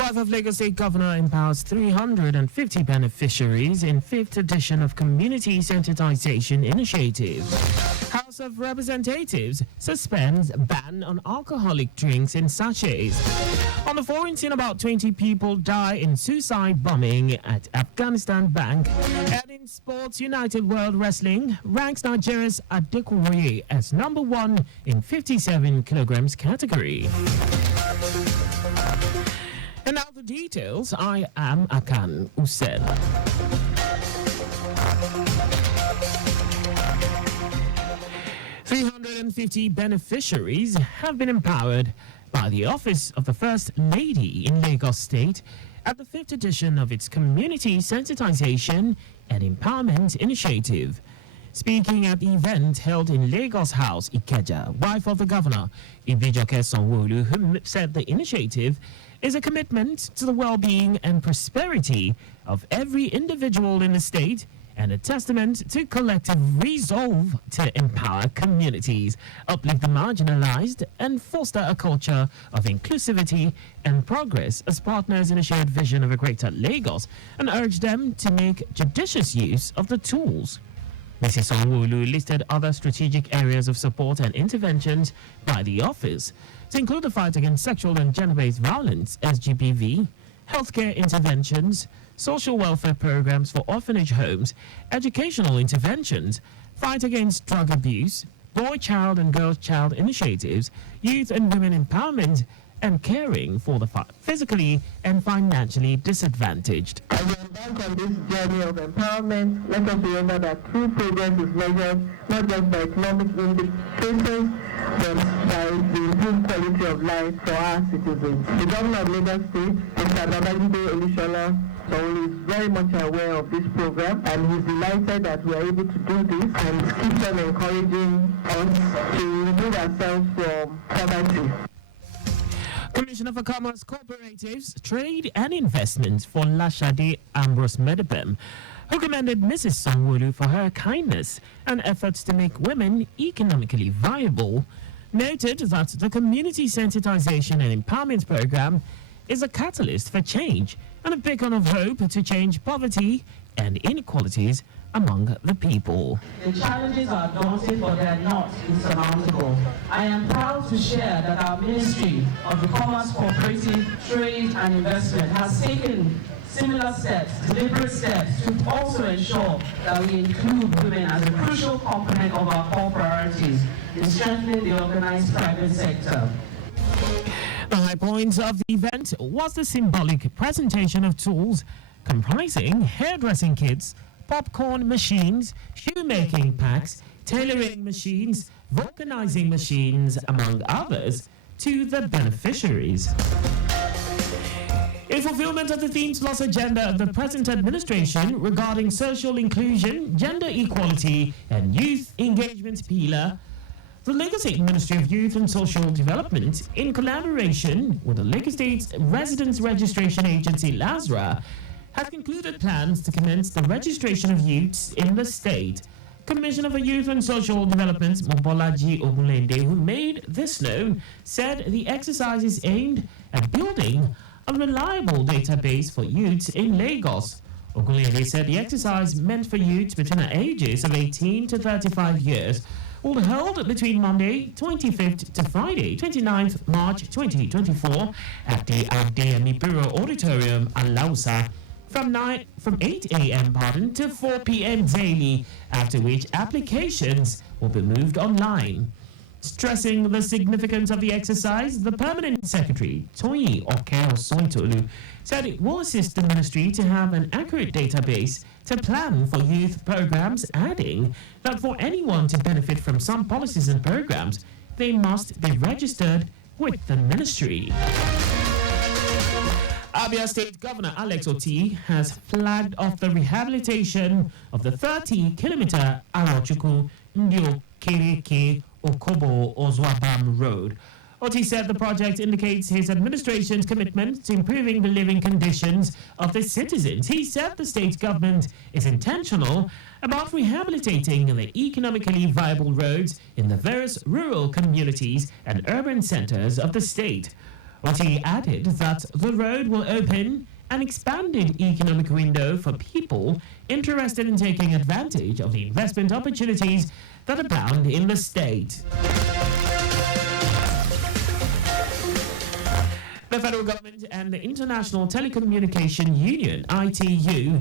Wife of Lagos State Governor empowers 350 beneficiaries in 5th edition of Community Sensitization Initiative. House of Representatives suspends ban on alcoholic drinks in sachets. On the foreign scene, about 20 people die in suicide bombing at Afghanistan Bank. And in sports, United World Wrestling ranks Nigeria's Adekunle as number 1 in 57 kilograms category. And now the details. I am Akan Usen. "350 beneficiaries have been empowered by the Office of the First Lady in Lagos State at the 5th edition of its Community Sensitization and Empowerment Initiative. Speaking at the event held in Lagos House, Ikeja, wife of the governor, Ibijoke Sanwo-Olu, who said the initiative is a commitment to the well-being and prosperity of every individual in the state and a testament to collective resolve to empower communities, uplift the marginalized, and foster a culture of inclusivity and progress as partners in a shared vision of a greater Lagos, and urged them to make judicious use of the tools. Mrs. Sanwo-Olu listed other strategic areas of support and interventions by the office, to include the fight against sexual and gender-based violence, SGBV, healthcare interventions, social welfare programs for orphanage homes, educational interventions, fight against drug abuse, boy-child and girl-child initiatives, youth and women empowerment, and caring for the physically and financially disadvantaged. As we embark on this journey of empowerment, let us remember that true progress is measured not just by economic indicators, but by the improved quality of life for our citizens. The governor of Lagos State, Mr. Babajide Olushola, is very much aware of this program, and he's delighted that we are able to do this and keeps on encouraging us to remove ourselves from poverty. Commissioner for Commerce, Cooperatives, Trade and Investment for Lashade Ambrose Medebem, who commended Mrs. Sanwo-Olu for her kindness and efforts to make women economically viable, noted that the Community Sensitization and Empowerment Program is a catalyst for change and a beacon of hope to change poverty and inequalities among the people. The challenges are daunting, but they are not insurmountable. I am proud to share that our Ministry of the Commerce, Cooperative, Trade and Investment has taken similar steps, deliberate steps, to also ensure that we include women as a crucial component of our core priorities in strengthening the organized private sector. The high point of the event was the symbolic presentation of tools comprising hairdressing kits, popcorn machines, shoemaking packs, tailoring machines, vulcanizing machines, among others, to the beneficiaries. In fulfillment of the Themes Plus agenda of the present administration regarding social inclusion, gender equality, and youth engagement pillar, the Lagos State Ministry of Youth and Social Development, in collaboration with the Lagos State Residence Registration Agency, LASRA, has concluded plans to commence the registration of youths in the state. Commissioner for Youth and Social Development, Mobolaji Ogunlende, who made this known, said the exercise is aimed at building a reliable database for youths in Lagos. Ogunlende said the exercise meant for youths between the ages of 18 to 35 years will be held between Monday 25th to Friday 29th March 2024 at the Adeyemi Bureau Auditorium, Alausa, from 8 a.m. to 4 p.m. daily, after which applications will be moved online. Stressing the significance of the exercise, the Permanent Secretary, Toyin Oke-Osoitolu, said it will assist the ministry to have an accurate database to plan for youth programs, adding that for anyone to benefit from some policies and programs, they must be registered with the ministry. Abia State Governor Alex Oti has flagged off the rehabilitation of the 30-kilometer Arochukwu Ndiokereke Okobo Ozwabam Road. Oti said the project indicates his administration's commitment to improving the living conditions of the citizens. He said the state government is intentional about rehabilitating the economically viable roads in the various rural communities and urban centers of the state. Oti added that the road will open an expanded economic window for people interested in taking advantage of the investment opportunities that abound in the state. The federal government and the International Telecommunication Union, ITU,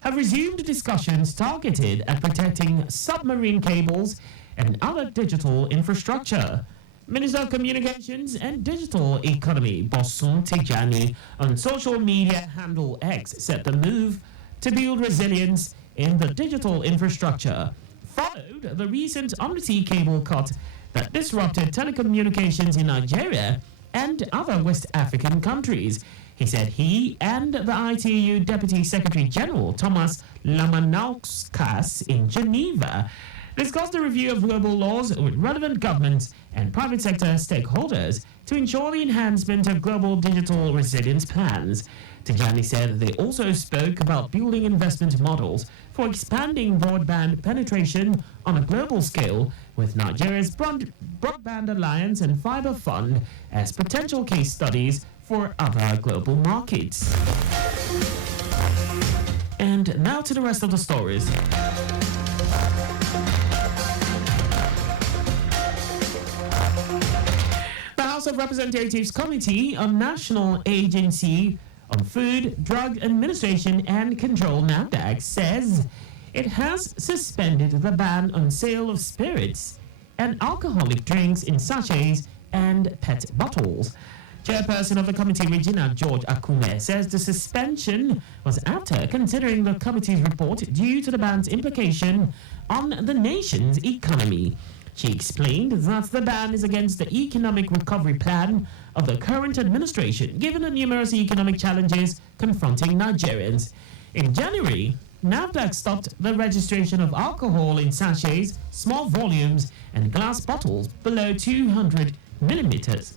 have resumed discussions targeted at protecting submarine cables and other digital infrastructure. Minister of Communications and Digital Economy, Bosun Tijani, on social media handle X, said the move to build resilience in the digital infrastructure followed the recent undersea cable cut that disrupted telecommunications in Nigeria and other West African countries. He said he and the ITU Deputy Secretary General Thomas Lamanauskas in Geneva discussed the review of global laws with relevant governments and private sector stakeholders to ensure the enhancement of global digital resilience plans. Tijani said they also spoke about building investment models for expanding broadband penetration on a global scale, with Nigeria's Broadband Alliance and Fiber Fund as potential case studies for other global markets. And now to the rest of the stories. The House of Representatives Committee on National Agency on Food, Drug Administration and Control, NAFDAC, says it has suspended the ban on sale of spirits and alcoholic drinks in sachets and PET bottles. Chairperson of the committee, Regina George Akume, says the suspension was after considering the committee's report due to the ban's implication on the nation's economy. She explained that the ban is against the economic recovery plan of the current administration, given the numerous economic challenges confronting Nigerians. In January, NAFDAC stopped the registration of alcohol in sachets, small volumes, and glass bottles below 200 milliliters.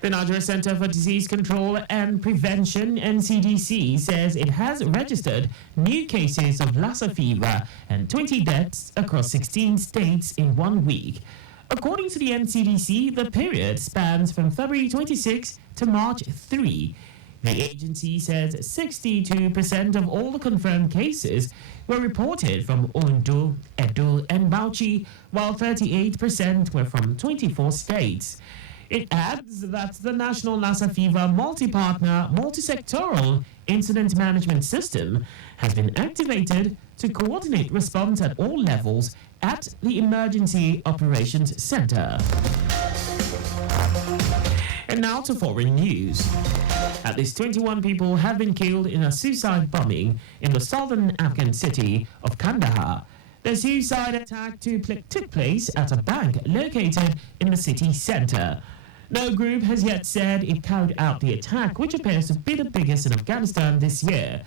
The Nigeria Center for Disease Control and Prevention, NCDC, says it has registered new cases of Lassa fever and 20 deaths across 16 states in 1 week. According to the NCDC, the period spans from February 26 to March 3. The agency says 62% of all the confirmed cases were reported from Ondo, Edo, and Bauchi, while 38% were from 24 states. It adds that the National Lassa Fever Multi-Partner, Multi-Sectoral Incident Management System has been activated to coordinate response at all levels at the Emergency Operations Center. And now to foreign news. At least 21 people have been killed in a suicide bombing in the southern Afghan city of Kandahar. The suicide attack took place at a bank located in the city center. No group has yet said it carried out the attack, which appears to be the biggest in Afghanistan this year.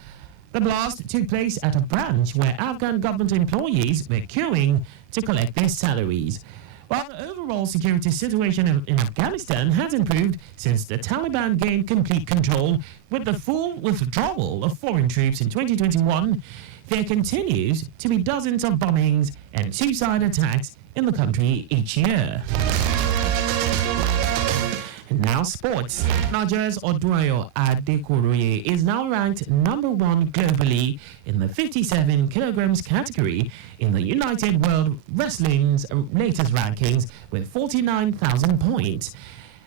The blast took place at a branch where Afghan government employees were queuing to collect their salaries. While the overall security situation in Afghanistan has improved since the Taliban gained complete control with the full withdrawal of foreign troops in 2021, there continues to be dozens of bombings and suicide attacks in the country each year. And now sports. Nigeria's Odunayo Adekoroye is now ranked number 1 globally in the 57 kilograms category in the United World Wrestling's latest rankings with 49,000 points.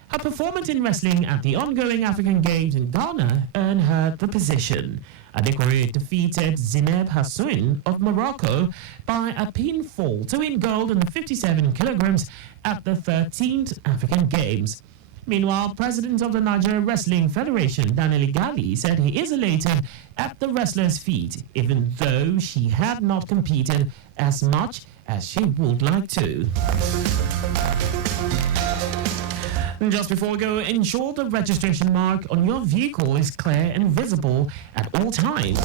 Her performance in wrestling at the ongoing African Games in Ghana earned her the position. Adekoroye defeated Zineb Hassoun of Morocco by a pinfall to win gold in the 57 kilograms at the 13th African Games. Meanwhile, President of the Nigeria Wrestling Federation, Daniel Igali, said he is elated at the wrestler's feat, even though she had not competed as much as she would like to. And just before we go, ensure the registration mark on your vehicle is clear and visible at all times.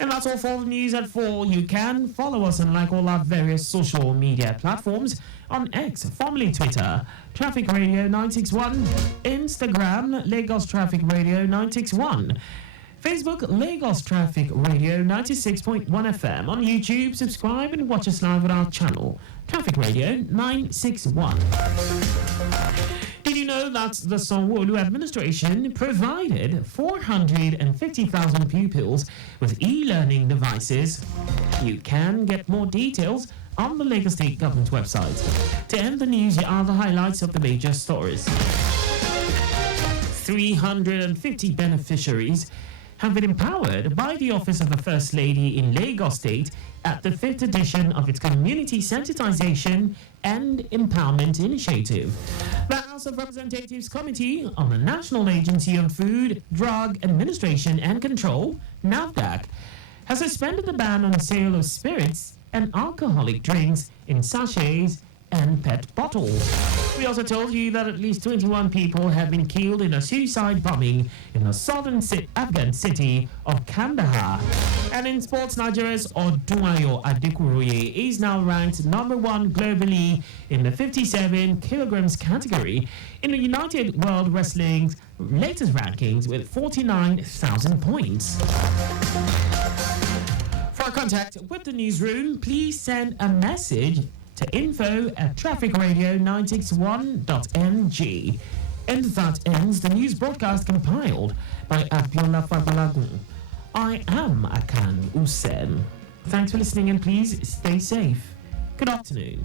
And that's all for the news at 4. You can follow us and like all our various social media platforms on X, formerly Twitter, Traffic Radio 961, Instagram, Lagos Traffic Radio 961, Facebook, Lagos Traffic Radio 96.1 FM. On YouTube, subscribe and watch us live on our channel, Traffic Radio 961. Did you know that the Sanwo-Olu administration provided 450,000 pupils with e-learning devices? You can get more details on the Lagos State Government website. To end the news, here are the highlights of the major stories. 350 beneficiaries have been empowered by the Office of the First Lady in Lagos State at the 5th edition of its Community Sensitization and Empowerment Initiative. The House of Representatives Committee on the National Agency on Food, Drug Administration and Control, NAFDAC, has suspended the ban on the sale of spirits and alcoholic drinks in sachets and PET bottles. We also told you that at least 21 people have been killed in a suicide bombing in the southern Afghan city of Kandahar. And in sports, Nigeria's Odunayo Adekuroye is now ranked number 1 globally in the 57 kilograms category in the United World Wrestling's latest rankings with 49,000 points. For contact with the newsroom, please send a message to info@trafficradio961.ng. And that ends the news broadcast compiled by Abiola Fabalagun. I am Akan Usen. Thanks for listening and please stay safe. Good afternoon.